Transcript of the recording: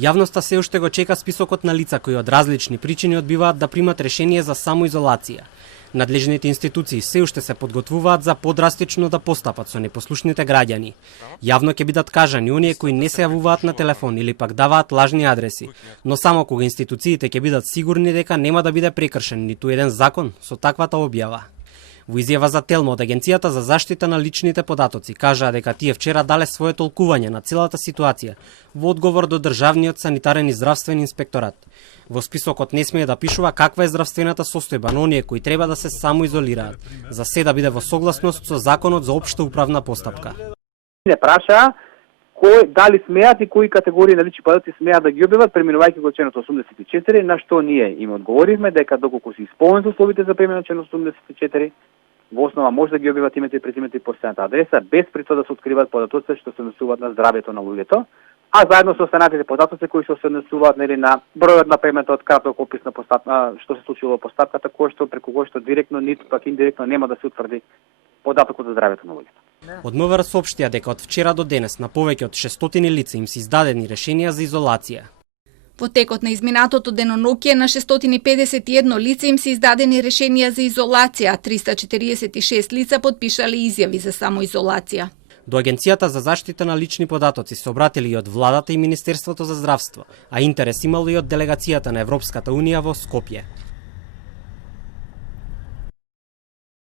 Јавноста се уште го чека списокот на лица кои од различни причини одбиваат да примат решение за самоизолација. Надлежните институции се уште се подготвуваат за подрастично да постапат со непослушните граѓани. Јавно ќе бидат кажани оние кои не се јавуваат на телефон или пак даваат лажни адреси, но само кога институциите ќе бидат сигурни дека нема да биде прекршен ниту еден закон со таквата објава. Во изјава за Телмо од Агенцијата за заштита на личните податоци кажаа дека тие вчера дале свое толкување на целата ситуација во одговор до Државниот санитарен и здравствен инспекторат. Во списокот не смее да пишува каква е здравствената состојба на оние кои треба да се самоизолираат, за се да биде во согласност со Законот за општа управна постапка. Не праша дали смеат и кои категории на лични податоци смеат да ги објават преминувајќи го членот 84, на што ние им одговоривме дека доколку се исполнет условите за премина на членот 84, во основа може да ги објават името и презимето и постојаната адреса, без при тоа да се откриваат податоци што се однесуваат на здравјето на луѓето, а заедно со останатите податоци кои се однесуваат на бројот на предметот, краток опис на што се случило во постапката, преку кој што директно ниту пак индиректно нема да се утврди податокот за здравјето на луѓето. Од МВР соопштија дека од вчера до денес на повеќе од 600 лица им се издадени решенија за изолација. Во текот на изминатото деноноќие на 651 лица им се издадени решенија за изолација, а 346 лица подпишале изјави за самоизолација. До Агенцијата за заштита на лични податоци се обратили и од владата и Министерството за здравство, а интерес имало и од делегацијата на Европската унија во Скопје.